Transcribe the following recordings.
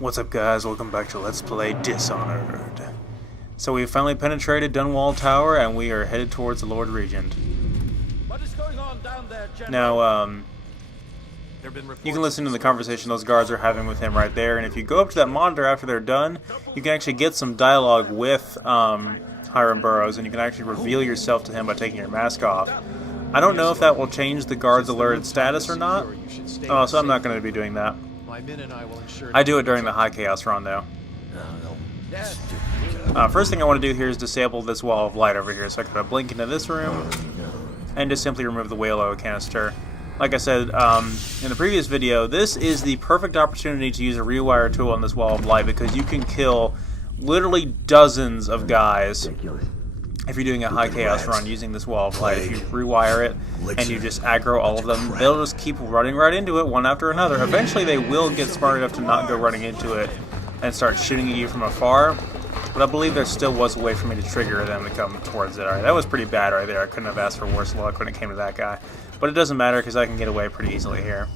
What's up, guys? Welcome back to Let's Play Dishonored. So we finally penetrated Dunwall Tower and we are headed towards the Lord Regent. What is going on down there, General? Now, you can listen to the conversation those guards are having with him right there, and if you go up to that monitor after they're done, you can actually get some dialogue with Hiram Burroughs, and you can actually reveal yourself to him by taking your mask off. I don't know if that will change the guard's alerted status or not, so I'm not going to be doing that. I do it during the high chaos run, though. First thing I want to do here is disable this wall of light over here, so I can blink into this room and just simply remove the whale oil canister. Like I said in the previous video, this is the perfect opportunity to use a rewire tool on this wall of light because you can kill literally dozens of guys if you're doing a high chaos run using this wall of light. If you rewire it and you just aggro all of them, they'll just keep running right into it one after another. Eventually they will get smart enough to not go running into it and start shooting at you from afar, but I believe there still was a way for me to trigger them to come towards it. Alright, that was pretty bad right there. I couldn't have asked for worse luck when it came to that guy. But it doesn't matter because I can get away pretty easily here.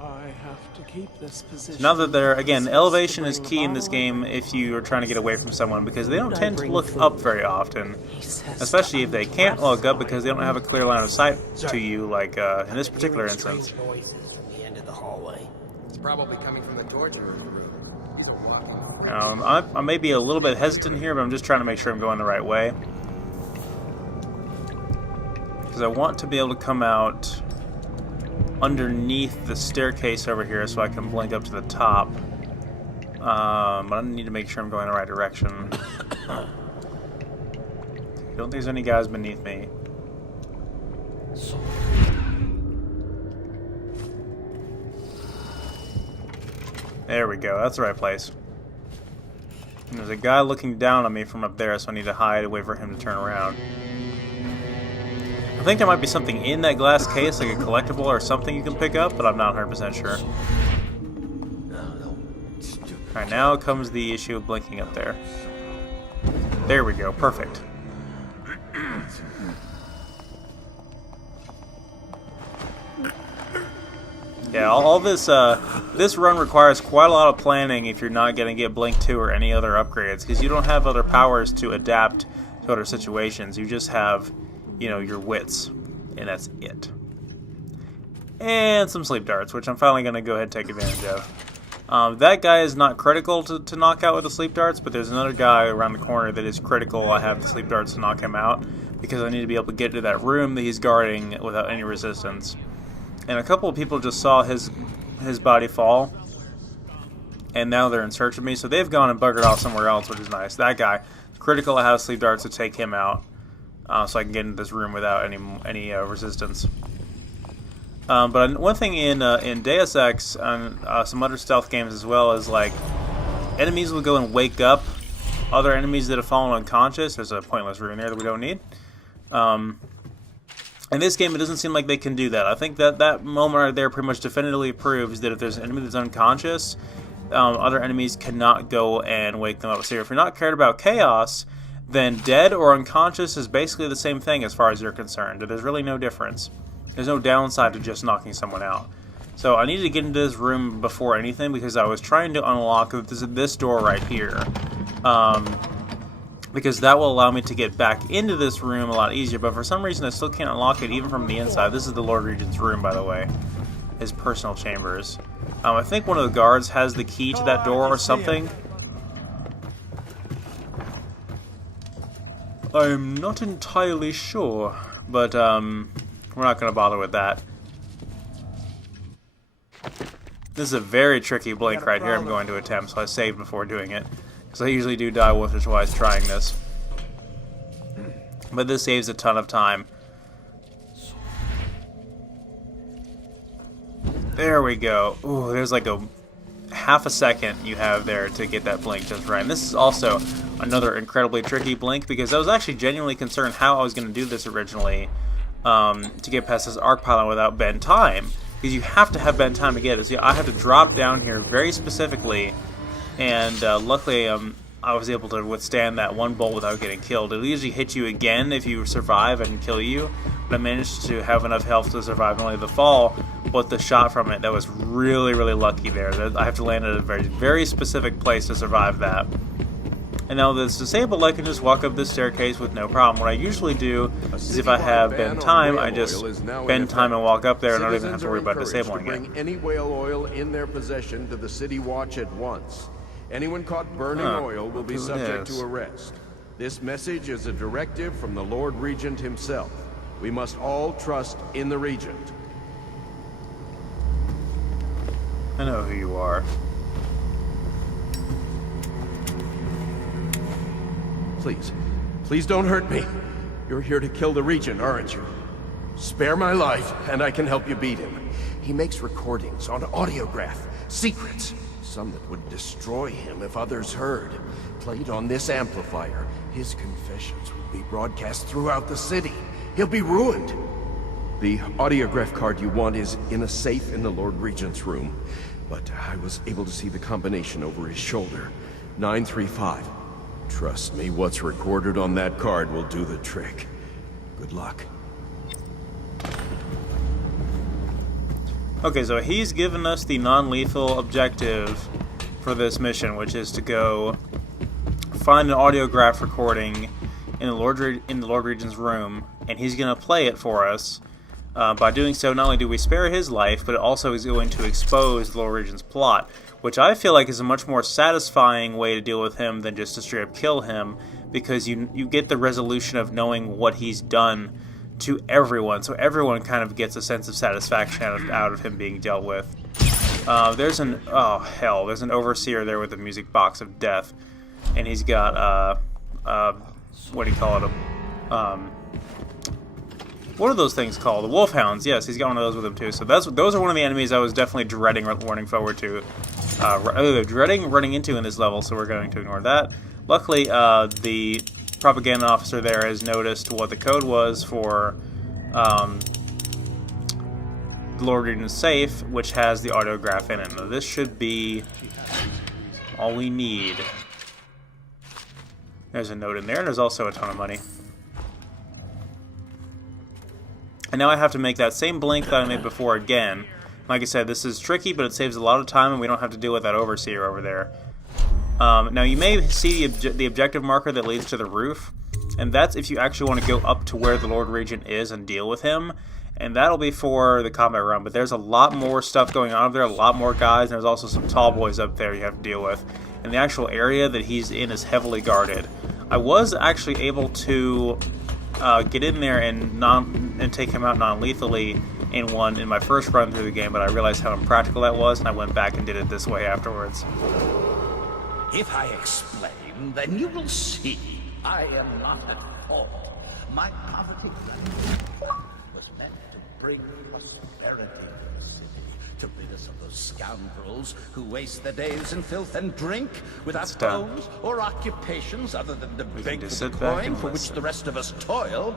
I have to keep this position. So now that they're, again, elevation is key in this game if you are trying to get away from someone because they don't tend to look up very often. Especially if they can't look up because they don't have a clear line of sight to you, like in this particular instance. The end of the hallway. It's probably coming from the torture room. He's a wild. I may be a little bit hesitant here, but I'm just trying to make sure I'm going the right way. Because I want to be able to come out underneath the staircase over here so I can blink up to the top. But I need to make sure I'm going the right direction. I don't think there's any guys beneath me. There we go, that's the right place. And there's a guy looking down on me from up there, so I need to hide and wait for him to turn around. I think there might be something in that glass case, like a collectible or something you can pick up, but I'm not 100% sure. Alright, now comes the issue of blinking up there. There we go, perfect. Yeah, all this this run requires quite a lot of planning if you're not going to get Blink 2 or any other upgrades, because you don't have other powers to adapt to other situations. You just have, you know, your wits, and that's it. And some sleep darts, which I'm finally going to go ahead and take advantage of. That guy is not critical to knock out with the sleep darts, but there's another guy around the corner that is critical. I have the sleep darts to knock him out, because I need to be able to get to that room that he's guarding without any resistance. And a couple of people just saw his body fall, and now they're in search of me, so they've gone and buggered off somewhere else, which is nice. That guy, critical, I have sleep darts to take him out. So I can get into this room without any resistance. But one thing in Deus Ex and some other stealth games as well is, like, enemies will go and wake up other enemies that have fallen unconscious. There's a pointless rune there that we don't need. In this game, it doesn't seem like they can do that. I think that moment right there pretty much definitively proves that if there's an enemy that's unconscious, other enemies cannot go and wake them up. So if you're not cared about chaos, then dead or unconscious is basically the same thing as far as you're concerned. There's really no difference. There's no downside to just knocking someone out. So I needed to get into this room before anything because I was trying to unlock this door right here. Because that will allow me to get back into this room a lot easier, but for some reason I still can't unlock it even from the inside. This is the Lord Regent's room, by the way. His personal chambers. I think one of the guards has the key to that door or something. I'm not entirely sure, but we're not going to bother with that. This is a very tricky blink right here I'm going to attempt, so I saved before doing it. Because I usually do die once or twice trying this. But this saves a ton of time. There we go. Ooh, there's like a half a second you have there to get that blink just right. And this is also another incredibly tricky blink because I was actually genuinely concerned how I was going to do this originally to get past this arc pylon without bend time. Because you have to have bend time to get it. So I have to drop down here very specifically. And luckily, I was able to withstand that one bolt without getting killed. It'll usually hit you again if you survive and kill you, but I managed to have enough health to survive not only the fall, but the shot from it. That was really, really lucky there. I have to land at a very, very specific place to survive that. And now that's disabled, I can just walk up this staircase with no problem. What I usually do is if I have bend time, I just bend time and walk up there and not even have to worry about disabling it. Bring any whale oil in their possession to the city watch at once. Anyone caught burning oil will be subject to arrest. This message is a directive from the Lord Regent himself. We must all trust in the Regent. I know who you are. Please, please don't hurt me. You're here to kill the Regent, aren't you? Spare my life, and I can help you beat him. He makes recordings on audiograph, secrets. Some that would destroy him if others heard. Played on this amplifier, his confessions will be broadcast throughout the city. He'll be ruined. The audiograph card you want is in a safe in the Lord Regent's room. But I was able to see the combination over his shoulder. 935. Trust me, what's recorded on that card will do the trick. Good luck. Okay, so he's given us the non-lethal objective for this mission, which is to go find an audiograph recording in the Lord Regent's room, and he's going to play it for us. By doing so, not only do we spare his life, but it also is going to expose the Lord Regent's plot, which I feel like is a much more satisfying way to deal with him than just to straight up kill him, because you get the resolution of knowing what he's done to everyone, so everyone kind of gets a sense of satisfaction out of him being dealt with. There's an overseer there with a music box of death, and he's got what do you call it? What are those things called? The wolfhounds. Yes, he's got one of those with him too. So those are one of the enemies I was definitely dreading running forward to, dreading running into in this level. So we're going to ignore that. Luckily, the propaganda officer there has noticed what the code was for the Lord Regent's safe, which has the audiograph in it. Now this should be all we need. There's a note in there, and there's also a ton of money. And now I have to make that same blink that I made before again. Like I said, this is tricky, but it saves a lot of time, and we don't have to deal with that overseer over there. Now you may see the objective marker that leads to the roof, and that's if you actually want to go up to where the Lord Regent is and deal with him, and that'll be for the combat run. But there's a lot more stuff going on up there, a lot more guys, and there's also some tall boys up there you have to deal with. And the actual area that he's in is heavily guarded. I was actually able to get in there and take him out non-lethally in my first run through the game, but I realized how impractical that was, and I went back and did it this way afterwards. If I explain, then you will see I am not at fault. My poverty was meant to bring prosperity to the city, to rid us of those scoundrels who waste their days in filth and drink without homes or occupations other than to beg for the coin for which the rest of us toil.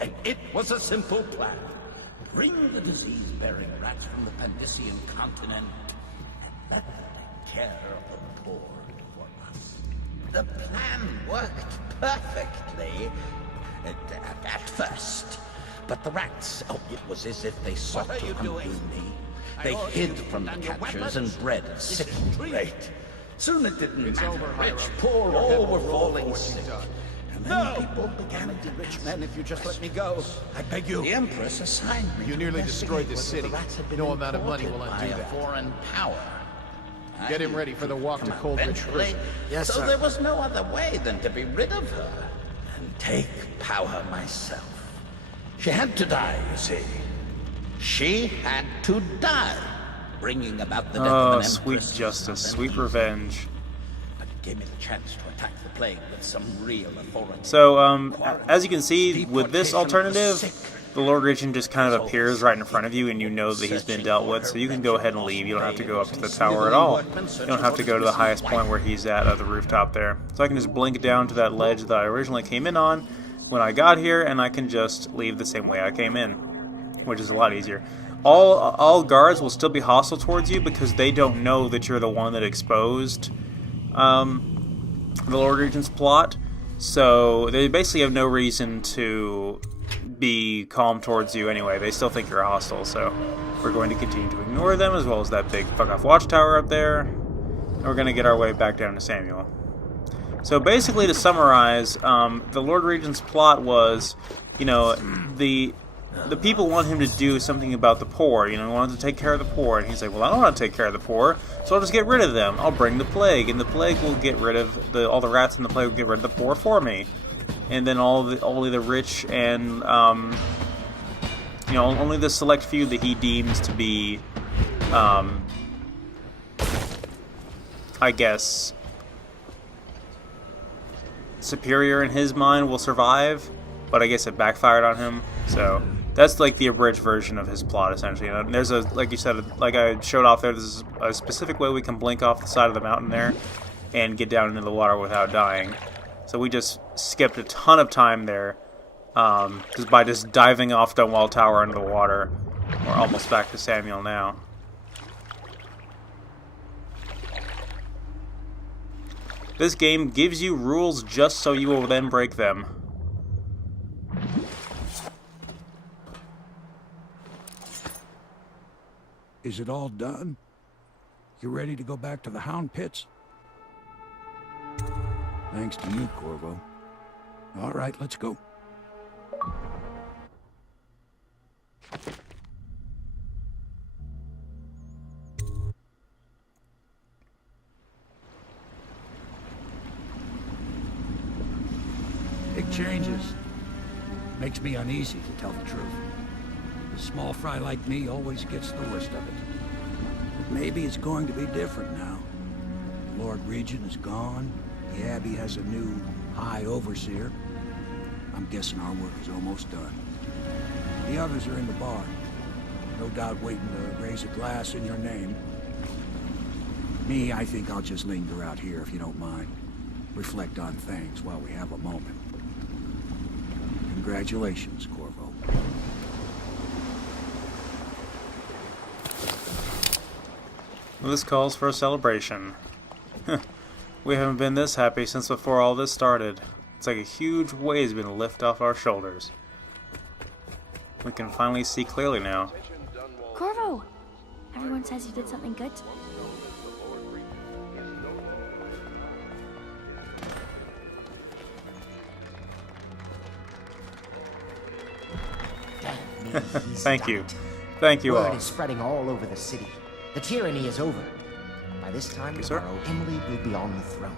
And it was a simple plan. Bring the disease-bearing rats from the Pandician continent and let them take care of the poor for us. The plan worked perfectly at first. But the rats, it was as if they sought to undo me. They hid from the catchers and bred a sick trait. Soon it didn't matter, rich, poor, all were falling sick. And then people began to be rich men if you just let me go. I beg you. The Empress assigned me. You nearly destroyed the city. No amount of money will undo that. Foreign power. Get him ready for the walk to Coldridge Prison. Yes, so there was no other way than to be rid of her and take power myself. She had to die, you see. She had to die, bringing about the death of an empress. Sweet justice, sweet revenge. But it gave me the chance to attack the plague with some real authority. So, as you can see, with this alternative, the Lord Regent just kind of appears right in front of you, and you know that he's been dealt with, so you can go ahead and leave. You don't have to go up to the tower at all. You don't have to go to the highest point where he's at the rooftop there. So I can just blink down to that ledge that I originally came in on when I got here, and I can just leave the same way I came in, which is a lot easier. All guards will still be hostile towards you because they don't know that you're the one that exposed the Lord Regent's plot, so they basically have no reason to be calm towards you anyway. They still think you're hostile, so we're going to continue to ignore them, as well as that big fuck-off watchtower up there, and we're going to get our way back down to Samuel. So basically, to summarize, the Lord Regent's plot was, you know, the people want him to do something about the poor. You know, he wanted to take care of the poor, and he's like, well, I don't want to take care of the poor, so I'll just get rid of them. I'll bring the plague, and the plague will get rid of all the rats, and the plague will get rid of the poor for me. And then only the rich and you know, only the select few that he deems to be, I guess, superior in his mind will survive. But I guess it backfired on him. So that's like the abridged version of his plot, essentially. And there's a, like you said, like I showed off there, there's a specific way we can blink off the side of the mountain there and get down into the water without dying. So we just skipped a ton of time there, just by just diving off Dunwall Tower into the water. We're almost back to Samuel now. This game gives you rules just so you will then break them. Is it all done? You ready to go back to the Hound Pits? Thanks to you, Corvo. All right, let's go. Big changes. Makes me uneasy, to tell the truth. A small fry like me always gets the worst of it. But maybe it's going to be different now. The Lord Regent is gone. The Abbey has a new High Overseer. I'm guessing our work is almost done. The others are in the bar. No doubt waiting to raise a glass in your name. Me, I think I'll just linger out here if you don't mind. Reflect on things while we have a moment. Congratulations, Corvo. Well, this calls for a celebration. We haven't been this happy since before all this started. It's like a huge weight has been lifted off our shoulders. We can finally see clearly now. Corvo! Everyone says you did something good today. Thank you. Thank you all. Word is spreading all over the city. The tyranny is over. By this time tomorrow, Emily will be on the throne.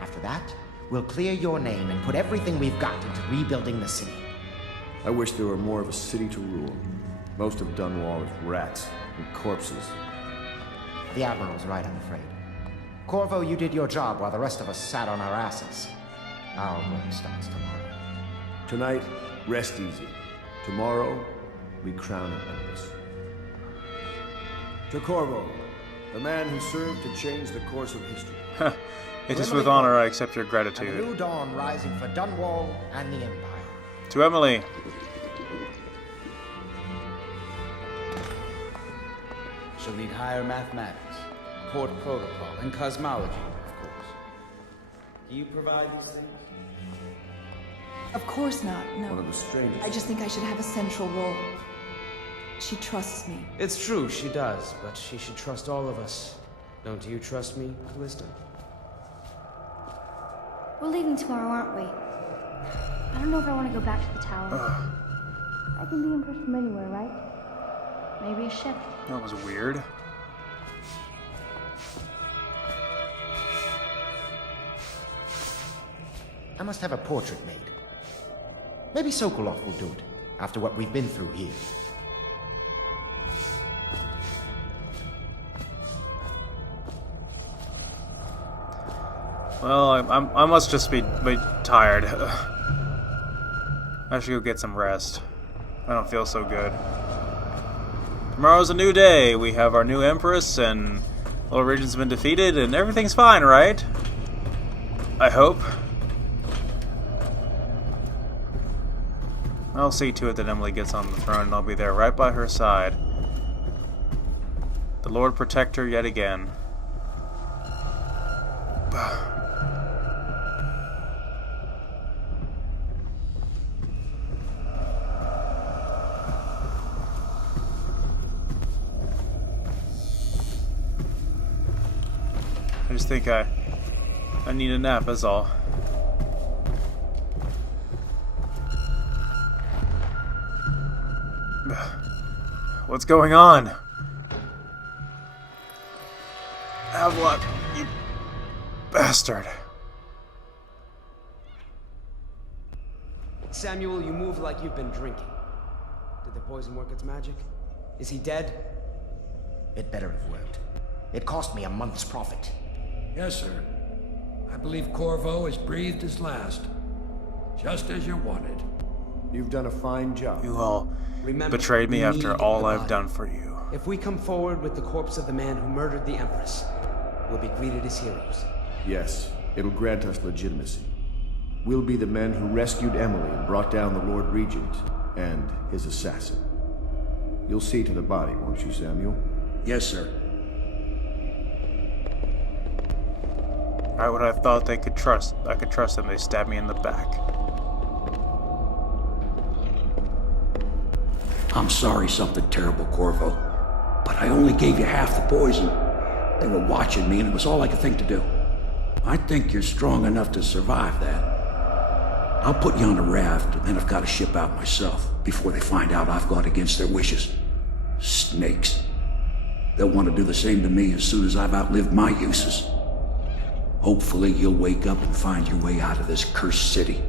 After that, we'll clear your name and put everything we've got into rebuilding the city. I wish there were more of a city to rule. Most of Dunwall is rats and corpses. The Admiral's right, I'm afraid. Corvo, you did your job while the rest of us sat on our asses. Our work starts tomorrow. Tonight, rest easy. Tomorrow, we crown an empress. To Corvo, the man who served to change the course of history. It is with honor I accept your A gratitude. new dawn rising for Dunwall and the Empire. To Emily. She'll need higher mathematics, court protocol, and cosmology, of course. Do you provide these things? Of course not, no. One of the strangest. I just think I should have a central role. She trusts me. It's true, she does, but she should trust all of us. Don't you trust me, Callista? We're leaving tomorrow, aren't we? I don't know if I want to go back to the tower. I can be impressed from anywhere, right? Maybe a ship. That was weird. I must have a portrait made. Maybe Sokolov will do it, after what we've been through here. Well, I must just be tired. I should go get some rest. I don't feel so good. Tomorrow's a new day. We have our new Empress, and Lord Regent's been defeated, and everything's fine, right? I hope. I'll see to it that Emily gets on the throne, and I'll be there right by her side. The Lord protect her yet again. just think I need a nap, that's all. What's going on? Havelock, you bastard. Samuel, you move like you've been drinking. Did the poison work its magic? Is he dead? It better have worked. It cost me a month's profit. Yes, sir. I believe Corvo has breathed his last. Just as you wanted. You've done a fine job. You all Remember, betrayed me we after need all the I've body. done for you. If we come forward with the corpse of the man who murdered the Empress, we'll be greeted as heroes. Yes, it'll grant us legitimacy. We'll be the men who rescued Emily and brought down the Lord Regent and his assassin. You'll see to the body, won't you, Samuel? Yes, sir. I would have thought I could trust them. They stabbed me in the back. I'm sorry something terrible, Corvo. But I only gave you half the poison. They were watching me and it was all I could think to do. I think you're strong enough to survive that. I'll put you on a raft and then I've got to ship out myself before they find out I've gone against their wishes. Snakes. They'll want to do the same to me as soon as I've outlived my uses. Hopefully you'll wake up and find your way out of this cursed city.